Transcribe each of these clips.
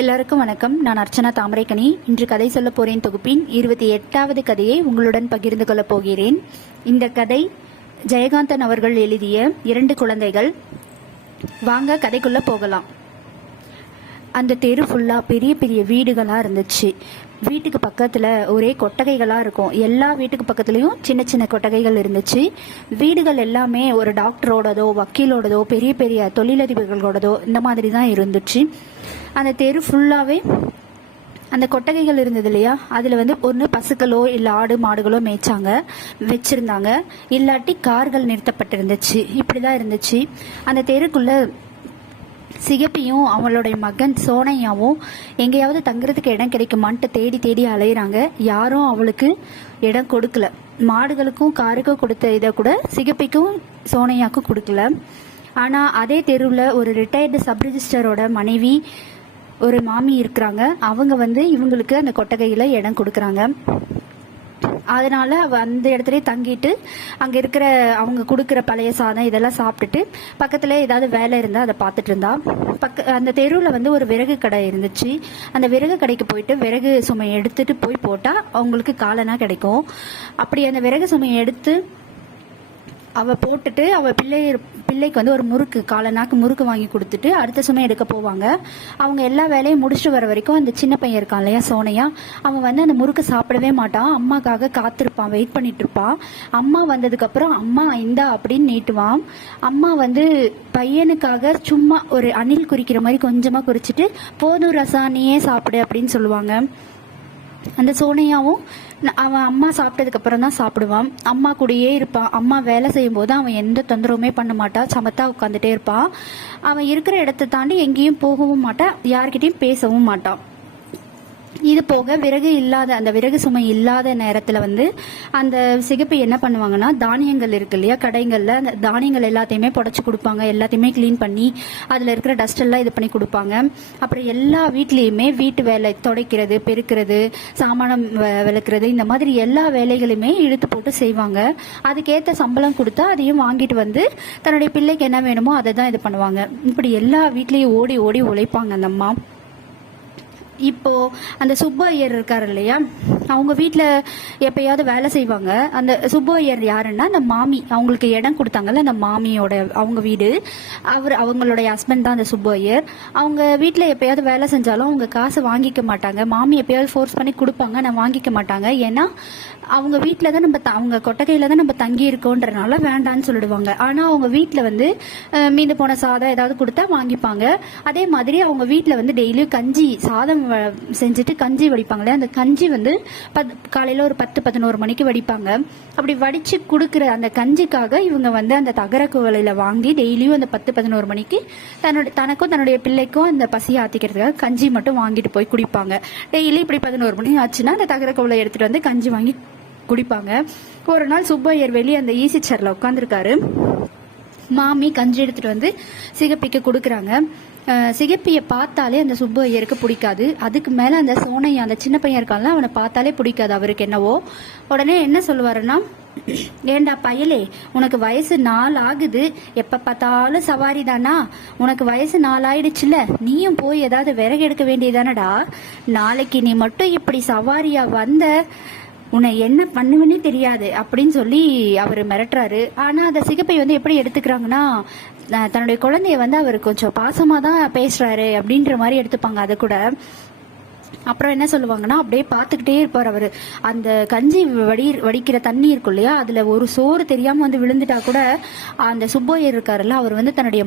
எல்லாருக்கும் வணக்கம். நான் அர்ச்சனா தாமரைக்கனி. இன்று கதை சொல்ல போறேன் தொகுப்பின் 28வது கதையை உங்களுடன் பகிர்ந்து கொள்ளப் போகிறேன். இந்த கதை ஜெயகாந்தன் அவர்கள் எழுதிய 2 குழந்தைகள். வாங்க கதைக்குள்ள போகலாம். அந்த தெரு ஃபுல்லா பெரிய பெரிய வீடுகளா இருந்துச்சு. வீட்டுக்கு பக்கத்துல ஒரே கொட்டகைகளா இருக்கும். எல்லா வீட்டுக்கு பக்கத்துலயும் சின்ன சின்ன கொட்டகைகள் இருந்துச்சு. வீடுகள் எல்லாமே ஒரு டாக்டரோடதோ வக்கீலோடதோ பெரிய பெரிய தொழிலதிபர்களோடதோ இந்த மாதிரி தான் இருந்துச்சு. அந்த தெரு ஃபுல்லாவே அந்த கொட்டகைகள் இருந்தது இல்லையா, அதுல ஒன்று பசுக்களோ இல்லை ஆடு மாடுகளோ மேய்ச்சாங்க வச்சிருந்தாங்க, இல்லாட்டி கார்கள் நிறுத்தப்பட்டிருந்துச்சு. இப்படிதான் இருந்துச்சு. அந்த தெருக்குள்ள சிகப்பியும் அவளுடைய மகன் சோனையாவும் எங்கேயாவது தங்குறதுக்கு இடம் கிடைக்குமான்ட்டு தேடி தேடி அலையிறாங்க. யாரும் அவளுக்கு இடம் கொடுக்கல. மாடுகளுக்கும் காருக்கும் கொடுத்த இதை கூட சிகப்பிக்கும் சோனையாக்கும் கொடுக்கல. ஆனா அதே தெருவில் ஒரு ரிட்டையர்டு சப் ரிஜிஸ்டரோட மனைவி ஒரு மாமி இருக்கிறாங்க. அவங்க இவங்களுக்கு அந்த கொட்டகையில இடம் கொடுக்கறாங்க. அதனால அவ அந்த இடத்துல தங்கிட்டு அங்க இருக்கிற அவங்க கொடுக்குற பழைய சாதம் இதெல்லாம் சாப்பிட்டுட்டு பக்கத்துல ஏதாவது வேலை இருந்தா அதை பார்த்துட்டு இருந்தா. அந்த தெருவில் ஒரு விறகு கடை இருந்துச்சு. அந்த விறகு கடைக்கு போயிட்டு விறகு சுமையை எடுத்துட்டு போய் போட்டா அவங்களுக்கு காலனா கிடைக்கும். அப்படி அந்த விறகு சுமையை எடுத்து அவ போட்டுட்டு அவ பிள்ளைக்கு ஒரு முறுக்கு காலனாக்கு முறுக்கு வாங்கி கொடுத்துட்டு அடுத்த சுமை எடுக்க போவாங்க. அவங்க எல்லா வேலையும் முடிச்சுட்டு வர வரைக்கும் அந்த சின்ன பையன் இருக்கான் இல்லையா சோனையா, அவன் அந்த முறுக்கு சாப்பிடவே மாட்டான். அம்மாக்காக காத்திருப்பான், வெயிட் பண்ணிட்டு இருப்பான். அம்மா வந்ததுக்கு அப்புறம் அம்மா இந்தா அப்படின்னு நீட்டுவான். அம்மா பையனுக்காக சும்மா ஒரு அணில் குறிக்கிற மாதிரி கொஞ்சமா குறிச்சிட்டு போதும் ரசானியே சாப்பிடு அப்படின்னு சொல்லுவாங்க. அந்த சோனையாவும் அவன் அம்மா சாப்பிட்டதுக்கு அப்புறம் தான் சாப்பிடுவான். அம்மா கூடயே இருப்பான். அம்மா வேலை செய்யும் போது அவன் எந்த தொந்தரவுமே பண்ண மாட்டான், சமத்தா உட்காந்துட்டே இருப்பான். அவன் இருக்கிற இடத்தை தாண்டி எங்கேயும் போகவும் மாட்டான், யார்கிட்டயும் பேசவும் மாட்டான். இது போக அந்த விறகு சுமை இல்லாத நேரத்துல அந்த சிகப்பு என்ன பண்ணுவாங்கன்னா, தானியங்கள் இருக்கு இல்லையா கடைகள்ல, அந்த தானியங்கள் எல்லாத்தையுமே புடைச்சு கொடுப்பாங்க. எல்லாத்தையுமே கிளீன் பண்ணி அதுல இருக்கிற டஸ்ட் எல்லாம் இது பண்ணி கொடுப்பாங்க. அப்புறம் எல்லா வீட்லயுமே வீட்டு வேலை, துடைக்கிறது, பெருக்கிறது, சாமானம் விளக்குறது, இந்த மாதிரி எல்லா வேலைகளுமே இழுத்து போட்டு செய்வாங்க. அதுக்கேற்ற சம்பளம் கொடுத்தா அதையும் வாங்கிட்டு தன்னுடைய பிள்ளைக்கு என்ன வேணுமோ அதை தான் இது பண்ணுவாங்க. இப்படி எல்லா வீட்லயும் ஓடி ஓடி உழைப்பாங்க அந்த அம்மா. இப்போ அந்த சுப்பு ஐயர் இருக்காரு இல்லையா, அவங்க வீட்டுல எப்பயாவது வேலை செய்வாங்க. அந்த சுப்பு ஐயர் யாருன்னா அந்த மாமி, அவங்களுக்கு இடம் கொடுத்தாங்கல்ல அந்த மாமியோட அவங்க வீடு, அவங்களுடைய ஹஸ்பண்ட் தான் அந்த சுப்பு ஐயர். அவங்க வீட்டுல எப்பயாவது வேலை செஞ்சாலும் அவங்க காசு வாங்கிக்க மாட்டாங்க. மாமி எப்பயாவது ஃபோர்ஸ் பண்ணி கொடுப்பாங்க, நான் வாங்கிக்க மாட்டாங்க. ஏன்னா அவங்க வீட்டுல தான் அவங்க கொட்டகையில தான் நம்ம தங்கி இருக்கோன்றனால வேண்டான்னு சொல்லிடுவாங்க. ஆனா அவங்க வீட்டுல மீந்து போன சாதம் ஏதாவது கொடுத்தா வாங்கிப்பாங்க. அதே மாதிரி அவங்க வீட்டுல டெய்லியும் கஞ்சி சாதம் செஞ்சுட்டு கஞ்சி வடிப்பாங்களே, அந்த கஞ்சி காலையில ஒரு 10-11 மணிக்கு வடிப்பாங்க. அப்படி வடிச்சு கொடுக்குற அந்த கஞ்சிக்காக இவங்க அந்த தகர குவளையில வாங்கி டெய்லியும் அந்த 10-11 மணிக்கு தனக்கும் தன்னுடைய பிள்ளைக்கும் அந்த பசியை ஆத்திக்கிறதுக்காக கஞ்சி மட்டும் வாங்கிட்டு போய் குடிப்பாங்க. டெய்லி இப்படி 11 மணி ஆச்சுன்னா அந்த தகர குவளை எடுத்துட்டு கஞ்சி வாங்கி குடிப்பாங்க. ஒரு நாள் சுப்பையர் வெளியே அந்த ஈசி சேர்ல உட்காந்துருக்காரு. மாமி கஞ்சி எடுத்துட்டு சிகப்பிக்கு கொடுக்குறாங்க. சிகப்பியை பார்த்தாலே அந்த சுப்பு ஐயருக்கு பிடிக்காது. அதுக்கு மேல அந்த சோனையா, அந்த சின்ன பையன் இருக்கான்ல, அவனை பார்த்தாலே பிடிக்காது அவருக்கு என்னவோ. உடனே என்ன சொல்லுவாருன்னா, ஏண்டா பயலே, உனக்கு வயசு 4 ஆகுது, எப்ப பார்த்தாலும் சவாரி தானா, உனக்கு வயசு 4 ஆயிடுச்சுல, நீயும் போய் ஏதாவது விறகு எடுக்க வேண்டியதானடா, நாளைக்கு நீ மட்டும் இப்படி சவாரியா உன்னை என்ன பண்ணுவேன்னு தெரியாது அப்படின்னு சொல்லி அவர் மிரட்டுறாரு. ஆனா அந்த சிகப்பை எப்படி எடுத்துக்கிறாங்கன்னா, தன்னுடைய குழந்தைய அவர் கொஞ்சம் பாசமா தான் பேசுறாரு அப்படின்ற மாதிரி எடுத்துப்பாங்க. அதை கூட அப்புறம் என்ன சொல்லுவாங்கன்னா, அப்படியே பார்த்துக்கிட்டே இருப்பார் அவரு. அந்த கஞ்சி வடிக்கிற தண்ணி இருக்கும் இல்லையா, அதுல ஒரு சோறு தெரியாம விழுந்துட்டா கூட அந்த சுப்பையர் இருக்காருல்ல, அவர் தன்னுடைய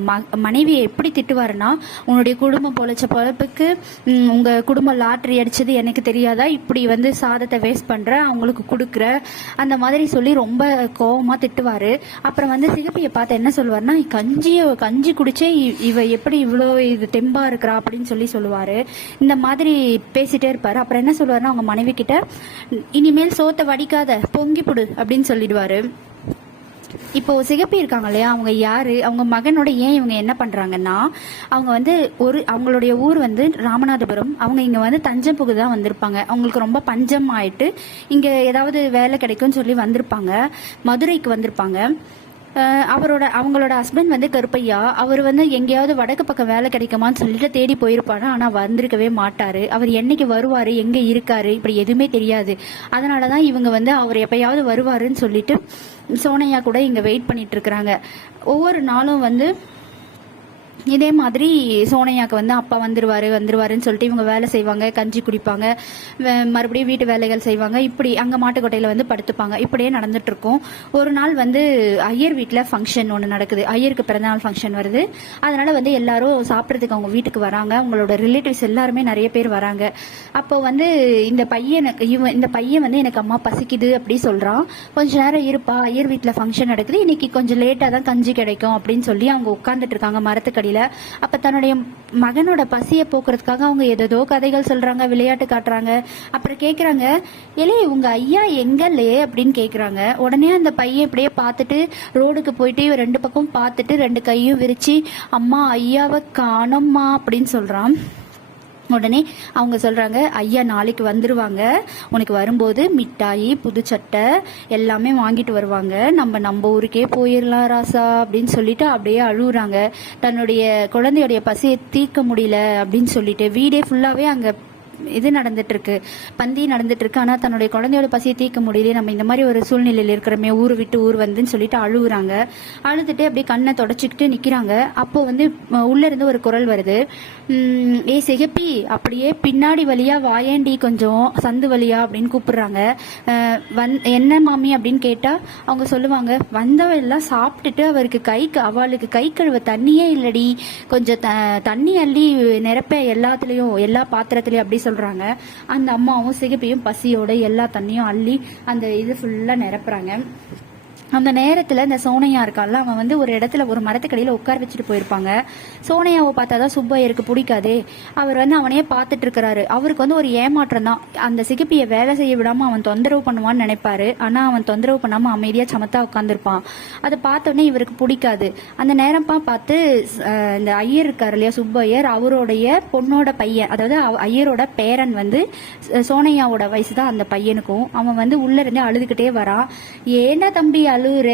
மனைவியை எப்படி திட்டுவாருன்னா, உன்னுடைய குடும்பம் பொழைச்ச பொழப்புக்கு உங்க குடும்பம் லாட்டரி அடிச்சது எனக்கு தெரியாதா, இப்படி சாதத்தை வேஸ்ட் பண்ற, அவங்களுக்கு கொடுக்குற, அந்த மாதிரி சொல்லி ரொம்ப கோபமா திட்டுவாரு. அப்புறம் சிகப்பியை பார்த்து என்ன சொல்லுவாருன்னா, கஞ்சி குடிச்சே இவ எப்படி இவ்வளோ இது தெம்பா இருக்கிறா அப்படின்னு சொல்லுவாரு. இந்த மாதிரி பேசிட்டே இருப்பாரு. அப்புறம் என்ன சொல்லுவாருன்னா, அவங்க மனைவி கிட்ட, இனிமேல் சோத்தை வடிக்காத, பொங்கி புடு அப்படின்னு சொல்லிடுவாரு. இப்போ சிகப்பி இருக்காங்க இல்லையா, அவங்க யாரு, அவங்க மகனோட ஏன் இவங்க என்ன பண்றாங்கன்னா, அவங்க அவங்களுடைய ஊர் ராமநாதபுரம். அவங்க இங்க தஞ்சம் புகுதான் வந்திருப்பாங்க. அவங்களுக்கு ரொம்ப பஞ்சம் ஆயிட்டு இங்க ஏதாவது வேலை கிடைக்கும்னு சொல்லி வந்திருப்பாங்க. மதுரைக்கு வந்திருப்பாங்க. அவங்களோட ஹஸ்பண்ட் வந்து கருப்பையா. அவர் வந்து எங்கேயாவது வடக்கு பக்கம் வேலை கிடைக்குமான்னு சொல்லிட்டு தேடி போயிருப்பாரு. ஆனால் வந்திருக்கவே மாட்டார். அவர் என்னைக்கு வருவார், எங்கே இருக்காரு, இப்படி எதுவுமே தெரியாது. அதனால தான் இவங்க வந்து அவர் எப்பயாவது வருவாருன்னு சொல்லிட்டு சோனையா கூட இங்கே வெயிட் பண்ணிட்டு இருக்கிறாங்க. ஒவ்வொரு நாளும் வந்து இதே மாதிரி சோனையாக்கு வந்து அப்பா வந்துருவாருன்னு சொல்லிட்டு இவங்க வேலை செய்வாங்க, கஞ்சி குடிப்பாங்க, மறுபடியும் வீட்டு வேலைகள் செய்வாங்க. இப்படி அங்கே மாட்டுக்கொட்டையில் வந்து படுத்துப்பாங்க. இப்படியே நடந்துட்டு இருக்கும். ஒரு நாள் வந்து ஐயர் வீட்டில் ஃபங்க்ஷன் ஒன்று நடக்குது. ஐயருக்கு பிறந்தநாள் ஃபங்க்ஷன் வருது. அதனால வந்து எல்லாரும் சாப்பிட்றதுக்கு அவங்க வீட்டுக்கு வராங்க. அவங்களோட ரிலேட்டிவ்ஸ் எல்லாருமே நிறைய பேர் வராங்க. அப்போ வந்து இந்த பையன் வந்து எனக்கு அம்மா பசிக்குது அப்படி சொல்றான். கொஞ்ச நேரம் இருப்பா, ஐயர் வீட்டில் ஃபங்க்ஷன் நடக்குது, இன்னைக்கு கொஞ்சம் லேட்டாக தான் கஞ்சி கிடைக்கும் அப்படின்னு சொல்லி அவங்க உட்காந்துட்டு இருக்காங்க மரத்துக்கடியில். அப்ப தன்னுடைய மகனோட பசியை போக்குறதுக்காக அவங்க ஏதோ கதைகள் சொல்றாங்க, விளையாட்டு காட்டுறாங்க. அப்புறம் கேக்குறாங்க, ஏலே உங்க ஐயா எங்கல்லே அப்படின்னு கேக்குறாங்க. உடனே அந்த பையன் இப்படியே பார்த்துட்டு ரோடுக்கு போயிட்டு 2 பக்கம் பார்த்துட்டு 2 கையும் விரிச்சு, அம்மா ஐயாவை காணோம்மா அப்படின்னு சொல்றான். உடனே அவங்க சொல்றாங்க, ஐயா நாளைக்கு வந்துருவாங்க, உனக்கு வரும்போது மிட்டாயி புது சட்டை எல்லாமே வாங்கிட்டு வருவாங்க, நம்ம ஊருக்கே போயிடலாம் ராசா அப்படின்னு சொல்லிட்டு அப்படியே அழுகுறாங்க. தன்னுடைய குழந்தையுடைய பசியை தீர்க்க முடியல அப்படின்னு சொல்லிட்டு வீடே ஃபுல்லாவே அங்க இது நடந்துட்டு இருக்கு, பந்தி நடந்துட்டு இருக்கு. ஆனா தன்னுடைய குழந்தையோட பசியை தீர்க்க முடியல, நம்ம இந்த மாதிரி ஒரு சூழ்நிலையில இருக்கிறோமே, ஊர் விட்டு ஊர் வந்துன்னு சொல்லிட்டு அழுகுறாங்க. அழுதுட்டு அப்படியே கண்ணை தொடச்சிக்கிட்டு நிக்கிறாங்க. அப்போ வந்து உள்ள இருந்து ஒரு குரல் வருது, ஏ சிகப்பி அப்படியே பின்னாடி வழியா வாயேண்டி, கொஞ்சம் சந்து வழியா அப்படின்னு கூப்பிடுறாங்க. என்ன மாமி அப்படின்னு கேட்டா அவங்க சொல்லுவாங்க, வந்தவெல்லாம் சாப்பிட்டுட்டு அவளுக்கு கை கழுவ தண்ணியே இல்லடி, கொஞ்சம் தண்ணி அள்ளி நிரப்ப எல்லாத்துலயும் எல்லா பாத்திரத்திலயும் அப்படி சொல்றாங்க. அந்த அம்மாவும் சிகப்பியும் பசியோட எல்லா தண்ணியும் அள்ளி அந்த இது ஃபுல்லா நிரப்புறாங்க. அந்த நேரத்துல இந்த சோனையா இருக்கால, அவன் வந்து ஒரு இடத்துல ஒரு மரத்துக்கடியில உட்கார வச்சுட்டு போயிருப்பாங்க. சோனையாவை பார்த்தாதான் சுப்பையருக்கு பிடிக்காது. அவர் வந்து அவனையே பார்த்துட்டு இருக்கிறாரு. அவருக்கு வந்து ஒரு ஏமாற்றம் தான். அந்த சிகப்பியை வேலை செய்ய விடாம அவன் தொந்தரவு பண்ணுவான்னு நினைப்பாரு. ஆனா அவன் தொந்தரவு பண்ணாம அமைதியா சமத்தா உட்காந்துருப்பான். அதை பார்த்தோன்னே இவருக்கு பிடிக்காது. அந்த நேரம் பார்த்து இந்த ஐயர் இருக்காரு இல்லையா, சுப்பையர், அவருடைய பொண்ணோட பையன், அதாவது ஐயரோட பேரன் வந்து சோனையாவோட வயசு தான் அந்த பையனுக்கும். அவன் வந்து உள்ள இருந்து அழுதுகிட்டே வரான். ஏன்னா தம்பி அழுகுற,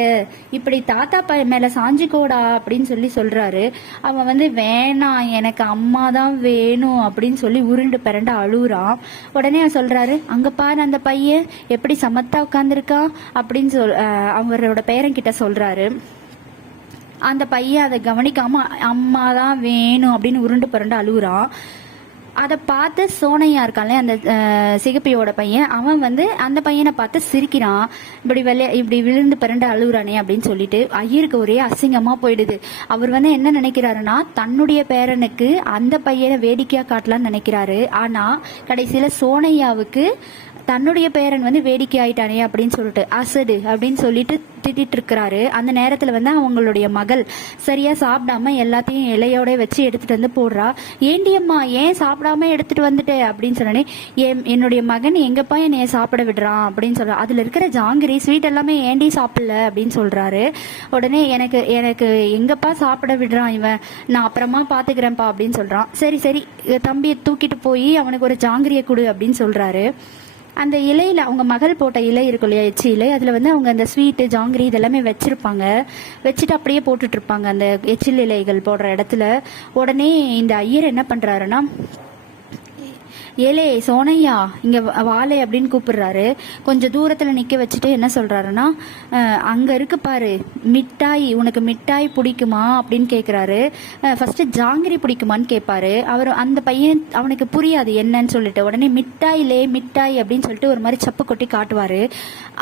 இப்படி தாத்தா மேல சாஞ்சிக்கோடா அப்படின்னு சொல்றாரு. அவன் வந்து வேணாம், எனக்கு அம்மா தான் வேணும் அப்படின்னு சொல்லி உருண்டு பிறண்டு அழுகுறான். உடனே அவன் சொல்றாரு, அங்க பாரு அந்த பையன் எப்படி சமத்தா உட்கார்ந்துருக்கான் அப்படின்னு அவரோட பேரன் கிட்ட சொல்றாரு. அந்த பையன் அதை கவனிக்காம அம்மா தான் வேணும் அப்படின்னு உருண்டு பிறண்டு அழுகுறான். அதை பார்த்து சோனையா இருக்கான்ல அந்த சிகப்பியோட பையன், அவன் வந்து அந்த பையனை பார்த்து சிரிக்கிறான். இப்படி விழுந்து பிறண்டு அழுகுறானே அப்படின்னு சொல்லிட்டு ஐயருக்கு ஒரே அசிங்கமா போயிடுது. அவர் வந்து என்ன நினைக்கிறாருன்னா, தன்னுடைய பேரனுக்கு அந்த பையனை வேடிக்கையா காட்டலாம்னு நினைக்கிறாரு. ஆனா கடைசியில சோனையாவுக்கு தன்னுடைய பேரன் வந்து வேடிக்கை ஆயிட்டானே அப்படின்னு சொல்லிட்டு அசடு அப்படின்னு சொல்லிட்டு திட்டிட்டு இருக்கிறாரு. அந்த நேரத்துல வந்து அவங்களுடைய மகள் சரியா சாப்பிடாம எல்லாத்தையும் இலையோட வச்சு எடுத்துட்டு வந்து போடுறா. ஏண்டி அம்மா ஏன் சாப்பிடாம எடுத்துட்டு வந்துட்டு அப்படின்னு சொன்னே, என்னுடைய மகன் எங்கப்பா என்னைய சாப்பிட விடுறான் அப்படின்னு சொல்ற, அதுல இருக்கிற ஜாங்கிரி ஸ்வீட் எல்லாமே ஏண்டி சாப்பிடல அப்படின்னு சொல்றாரு. உடனே எனக்கு எங்கப்பா சாப்பிட விடுறான் இவன், நான் அப்புறமா பாத்துக்கிறேன்ப்பா அப்படின்னு சொல்றான். சரி தம்பியை தூக்கிட்டு போய் அவனுக்கு ஒரு ஜாங்கிரியை கொடு அப்படின்னு சொல்றாரு. அந்த இலையில அவங்க மகள் போட்ட இலை இருக்கும் இல்லையா, எச்சி இலை, அதுல வந்து அவங்க அந்த ஸ்வீட்டு ஜாங்கிரி இதெல்லாமே வச்சிருப்பாங்க. வச்சுட்டு அப்படியே போட்டுட்டு இருப்பாங்க அந்த எச்சில் இலைகள் போடுற இடத்துல. உடனே இந்த ஐயர் என்ன பண்றாருன்னா, ஏலே சோனையா இங்க வாழை அப்படின்னு கூப்பிடுறாரு. கொஞ்சம் தூரத்துல நிக்க வச்சுட்டு என்ன சொல்றாருன்னா, அங்க இருக்கு பாரு மிட்டாய், உனக்கு மிட்டாய் பிடிக்குமா அப்படின்னு கேக்குறாரு. ஃபர்ஸ்ட் ஜாங்கிரி பிடிக்குமான்னு கேட்பாரு. அவர் அந்த பையன் அவனுக்கு புரியாது என்னன்னு சொல்லிட்டு, உடனே மிட்டாய் அப்படின்னு சொல்லிட்டு ஒரு மாதிரி சப்பு கொட்டி காட்டுவாரு.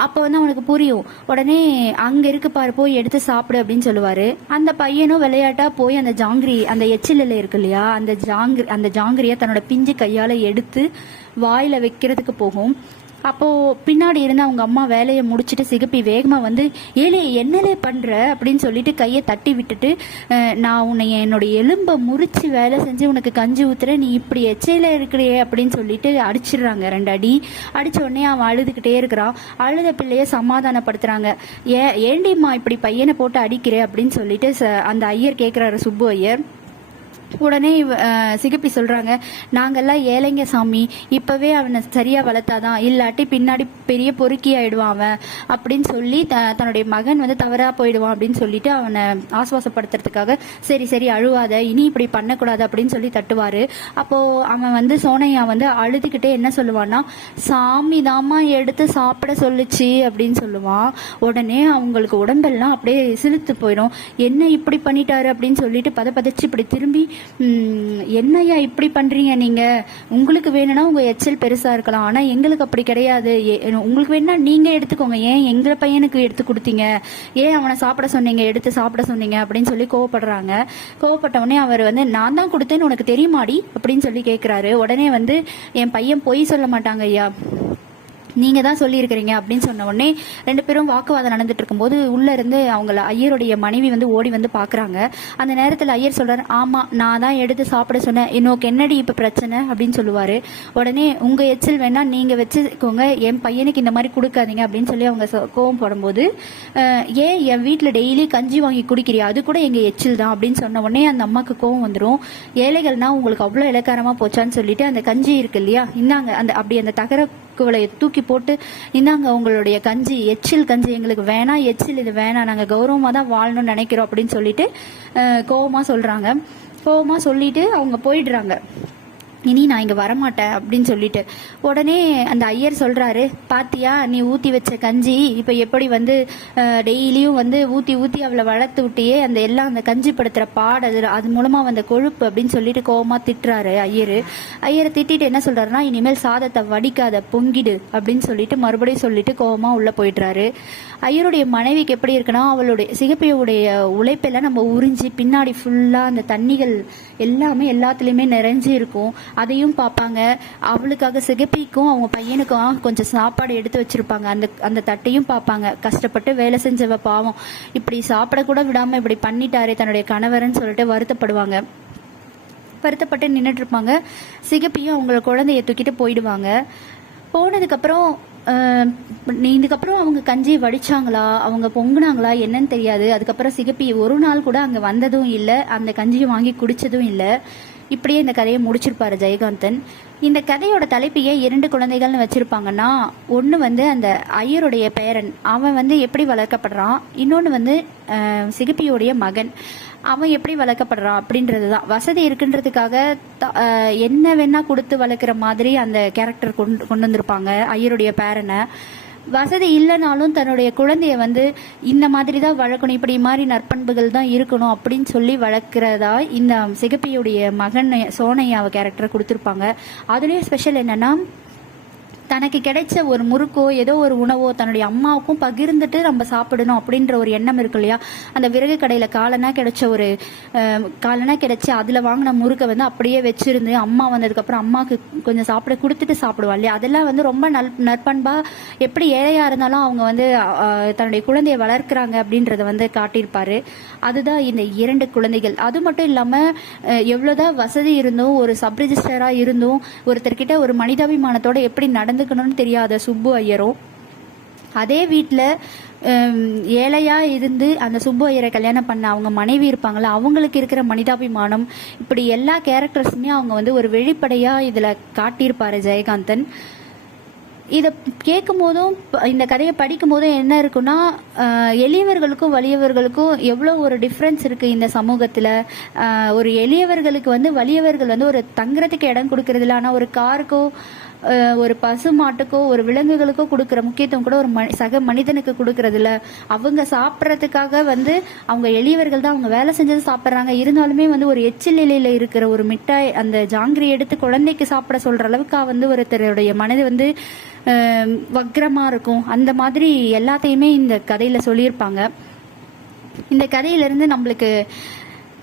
அப்போ வந்து அவனுக்கு புரியும். உடனே அங்க இருக்கு பாரு போய் எடுத்து சாப்பிடு அப்படின்னு சொல்லுவாரு. அந்த பையனும் விளையாட்டா போய் அந்த ஜாங்கிரி, அந்த எச்சில இருக்கு இல்லையா, அந்த ஜாங்கிரியை தன்னோட பிஞ்சு கையால எடுத்து வாயில வைக்கிறதுக்கு போகும். அப்போ பின்னாடி இருந்து அவங்க அம்மா வேலையை முடிச்சுட்டு சிகப்பி வேகமா வந்து, ஏலே என்னலே பண்ற அப்படின்னு சொல்லிட்டு கையை தட்டி விட்டுட்டு, நான் உன்னை என்னுடைய எலும்பை முறிச்சு வேலை செஞ்சு உனக்கு கஞ்சி ஊத்துற, நீ இப்படி எச்சையில இருக்கிறியே அப்படின்னு சொல்லிட்டு அடிச்சிடுறாங்க. 2 அடி அடிச்ச உடனே அவன் அழுதுகிட்டே இருக்கிறான். அழுத பிள்ளைய சமாதானப்படுத்துறாங்க. ஏண்டிம்மா இப்படி பையனை போட்டு அடிக்கிறே அப்படின்னு சொல்லிட்டு அந்த ஐயர் கேட்கிறாரு, சுப்பு ஐயர். உடனே சிகப்பி சொல்றாங்க, நாங்கெல்லாம் ஏழைங்க சாமி, இப்பவே அவனை சரியா வளர்த்தாதான், இல்லாட்டி பின்னாடி பெரிய பொறுக்கி ஆயிடுவான் அவன் அப்படின்னு சொல்லி தன்னுடைய மகன் வந்து தவறா போயிடுவான் அப்படின்னு சொல்லிட்டு அவனை ஆசுவாசப்படுத்துறதுக்காக சரி சரி அழுவாத, இனி இப்படி பண்ணக்கூடாது அப்படின்னு சொல்லி தட்டுவாரு. அப்போ அவன் வந்து சோனையா வந்து அழுதுகிட்டே என்ன சொல்லுவான்னா, சாமி தாமா எடுத்து சாப்பிட சொல்லுச்சு அப்படின்னு சொல்லுவான். உடனே அவங்களுக்கு உடம்பெல்லாம் அப்படியே சிலுத்து போயிடும். என்ன இப்படி பண்ணிட்டாரு அப்படின்னு சொல்லிட்டு பதச்சு இப்படி திரும்பி, என்னையா இப்படி பண்றீங்க நீங்க, உங்களுக்கு வேணும்னா உங்க எச்சல் பெருசா இருக்கலாம், ஆனா எங்களுக்கு அப்படி கிடையாது, உங்களுக்கு வேணும்னா நீங்க எடுத்துக்கோங்க, ஏன் எங்க பையனுக்கு எடுத்து கொடுத்தீங்க, ஏன் அவனை சாப்பிட சொன்னீங்க, எடுத்து சாப்பிட சொன்னீங்க அப்படின்னு சொல்லி கோவப்படுறாங்க. கோவப்பட்டவொடனே அவர் வந்து நான் தான் கொடுத்தேன்னு உனக்கு தெரியுமாடி அப்படின்னு சொல்லி கேட்கிறாரு. உடனே வந்து என் பையன் பொய் சொல்ல மாட்டாங்க ஐயா, நீங்க தான் சொல்லியிருக்கிறீங்க அப்படின்னு சொன்ன உடனே ரெண்டு பேரும் வாக்குவாதம் நடந்துட்டு இருக்கும்போது உள்ள இருந்து அவங்கள ஐயருடைய மனைவி வந்து ஓடி வந்து பாக்குறாங்க. அந்த நேரத்துல ஐயர் சொல்றாரு, ஆமா நான் தான் எடுத்து சாப்பிட சொன்னேன், இன்னொக்கு என்னடி இப்ப பிரச்சனை அப்படின்னு சொல்லுவாரு. உடனே உங்க எச்சில் வேணா நீங்க வச்சுக்கோங்க, என் பையனுக்கு இந்த மாதிரி கொடுக்காதீங்க அப்படின்னு சொல்லி அவங்க கோவம் போடும்போது, ஏன் என் வீட்டுல டெய்லி கஞ்சி வாங்கி குடிக்கிறியா, அது கூட எங்க எச்சில் தான் அப்படின்னு சொன்ன உடனே அந்த அம்மாக்கு கோவம் வந்துடும். ஏழைகள்னா உங்களுக்கு அவ்வளவு இலக்காரமா போச்சான்னு சொல்லிட்டு அந்த கஞ்சி இருக்கு இல்லையா, இந்தாங்க அந்த தகர குவளையை தூக்கி போட்டு, இந்தாங்க உங்களுடைய கஞ்சி, எச்சில் கஞ்சி எங்களுக்கு வேணாம், எச்சில் இது வேணாம், நாங்க கௌரவமா தான் வாழணும்னு நினைக்கிறோம் அப்படின்னு சொல்லிட்டு கோவமா சொல்றாங்க. கோவமா சொல்லிட்டு அவங்க போயிடுறாங்க. இனி நான் இங்க வரமாட்டேன் அப்படின்னு சொல்லிட்டு உடனே அந்த ஐயர் சொல்றாரு, பாத்தியா நீ ஊத்தி வச்ச கஞ்சி இப்ப எப்படி வந்து டெய்லியும் வந்து ஊத்தி ஊத்தி அவளை வளர்த்து விட்டியே, அந்த எல்லாம் அந்த கஞ்சி படுத்துற பாடு அது மூலமா வந்த கொழுப்பு அப்படின்னு சொல்லிட்டு கோவமா திட்டுறாரு ஐயரை திட்டிட்டு என்ன சொல்றாருன்னா, இனிமேல் சாதத்தை வடிக்காத, பொங்கிடு அப்படின்னு சொல்லிட்டு மறுபடியும் சொல்லிட்டு கோவமா உள்ள போயிடுறாரு. ஐயருடைய மனைவிக்கு எப்படி இருக்குன்னா, அவளுடைய சிகப்பியுடைய உழைப்பெல்லாம் நம்ம உறிஞ்சி பின்னாடி ஃபுல்லா அந்த தண்ணிகள் எல்லாமே எல்லாத்துலயுமே நிறைஞ்சு இருக்கும், அதையும் பார்ப்பாங்க. அவளுக்காக சிகப்பிக்கும் அவங்க பையனுக்கும் கொஞ்சம் சாப்பாடு எடுத்து வச்சிருப்பாங்க, அந்த தட்டையும் பார்ப்பாங்க. கஷ்டப்பட்டு வேலை செஞ்சவ பாவம் இப்படி சாப்பிட கூட விடாம இப்படி பண்ணிட்டாரே தன்னுடைய கணவர்னு சொல்லிட்டு வருத்தப்பட்டு நின்றுட்டு இருப்பாங்க. சிகப்பியும் அவங்கள குழந்தைய தூக்கிட்டு போயிடுவாங்க. போனதுக்கப்புறம் இதுக்கப்புறம் அவங்க கஞ்சி வடிச்சாங்களா, அவங்க பொங்குனாங்களா என்னன்னு தெரியாது. அதுக்கப்புறம் சிகப்பி ஒரு நாள் கூட அங்க வந்ததும் இல்லை, அந்த கஞ்சியை வாங்கி குடிச்சதும் இல்லை. இப்படியே இந்த கதையை முடிச்சிருப்பாரு ஜெயகாந்தன். இந்த கதையோட தலைப்பு ஏன் 2 குழந்தைகள்னு வச்சிருப்பாங்கன்னா, ஒன்று வந்து அந்த ஐயருடைய பேரன், அவன் வந்து எப்படி வளர்க்கப்படுறான், இன்னொன்று வந்து சிகப்பியோடைய மகன், அவன் எப்படி வளர்க்கப்படுறான் அப்படின்றதுதான். வசதி இருக்குன்றதுக்காக என்ன வேணா கொடுத்து வளர்க்குற மாதிரி அந்த கேரக்டர் கொண்டு வந்திருப்பாங்க ஐயருடைய பேரனை. வசதி இல்லைனாலும் தன்னுடைய குழந்தைய வந்து இந்த மாதிரி தான் வளர்க்கணும், இப்படி மாதிரி நற்பண்புகள் தான் இருக்கணும் அப்படின்னு சொல்லி வளர்க்குறதா இந்த சிகப்பியுடைய மகன் சோனையாவை கேரக்டர் கொடுத்துருப்பாங்க. அதுலேயும் ஸ்பெஷல் என்னன்னா, தனக்கு கிடைச்ச ஒரு முறுக்கோ ஏதோ ஒரு உணவோ தன்னுடைய அம்மாவுக்கும் பகிர்ந்துட்டு நம்ம சாப்பிடணும் அப்படின்ற ஒரு எண்ணம் இருக்கு இல்லையா. அந்த விறகு கடையில காலனா கிடைச்ச அதுல வாங்கின முறுக்கை வந்து அப்படியே வச்சிருந்து அம்மா வந்ததுக்கு அப்புறம் அம்மாவுக்கு கொஞ்சம் சாப்பிட கொடுத்துட்டு சாப்பிடுவா இல்லையா. அதெல்லாம் வந்து ரொம்ப நற்பண்பா, எப்படி ஏழையா இருந்தாலும் அவங்க வந்து தன்னுடைய குழந்தைய வளர்க்குறாங்க அப்படின்றத வந்து காட்டியிருப்பாரு. அதுதான் இந்த 2 குழந்தைகள். அது மட்டும் இல்லாம எவ்வளவுதான் வசதி இருந்தும், ஒரு சப் ரிஜிஸ்டரா இருந்தும், ஒருத்தர்கிட்ட ஒரு மனிதாபிமானத்தோட எப்படி நடந்துக்கணும்னு தெரியாத சுப்பு ஐயரும், அதே வீட்டில் ஏழையா இருந்து அந்த சுப்பு ஐயரை கல்யாணம் பண்ண அவங்க மனைவி இருப்பாங்களா, அவங்களுக்கு இருக்கிற மனிதாபிமானம், இப்படி எல்லா கேரக்டர்ஸுமே அவங்க வந்து ஒரு வெளிப்படையா இதுல காட்டியிருப்பாரு ஜெயகாந்தன். இதை கேட்கும் போதும் இந்த கதையை படிக்கும் போதும் என்ன இருக்குன்னா, எளியவர்களுக்கும் வலியவர்களுக்கும் எவ்வளோ ஒரு டிஃப்ரென்ஸ் இருக்கு இந்த சமூகத்துல. ஒரு எளியவர்களுக்கு வந்து வலியவர்கள் வந்து ஒரு தங்குறதுக்கு இடம் கொடுக்கறதில்ல, ஆனால் ஒரு காருக்கோ ஒரு பசு மாட்டுக்கோ ஒரு விலங்குகளுக்கோ கொடுக்குற முக்கியத்துவம் கூட ஒரு சக மனிதனுக்கு கொடுக்கறது இல்ல. அவங்க சாப்பிட்றதுக்காக வந்து அவங்க எளியவர்கள் தான் அவங்க வேலை செஞ்சது சாப்பிட்றாங்க. இருந்தாலுமே வந்து ஒரு எச்சில் நிலையில இருக்கிற ஒரு மிட்டாய் அந்த ஜாங்கிரி எடுத்து குழந்தைக்கு சாப்பிட சொல்ற அளவுக்கு வந்து ஒருத்தருடைய மனது வந்து வக்ரமா இருக்கும். அந்த மாதிரி எல்லாத்தையுமே இந்த கதையில சொல்லியிருப்பாங்க. இந்த கதையிலிருந்து நம்மளுக்கு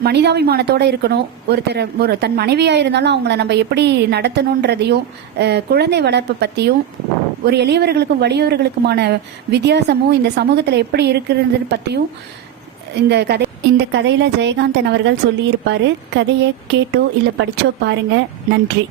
மனிதாபிமானத்தோட இருக்கணும், ஒரு தன் மனைவியா இருந்தாலும் அவங்கள நம்ம எப்படி நடத்தணுன்றதையும், குழந்தை வளர்ப்பு பத்தியும், ஒரு எளியவர்களுக்கும் வலியவர்களுக்குமான வித்தியாசமும் இந்த சமூகத்துல எப்படி இருக்கிறது பத்தியும் இந்த கதையில ஜெயகாந்தன் அவர்கள் சொல்லியிருப்பாரு. கதையை கேட்டோ இல்ல படிச்சோ பாருங்க. நன்றி.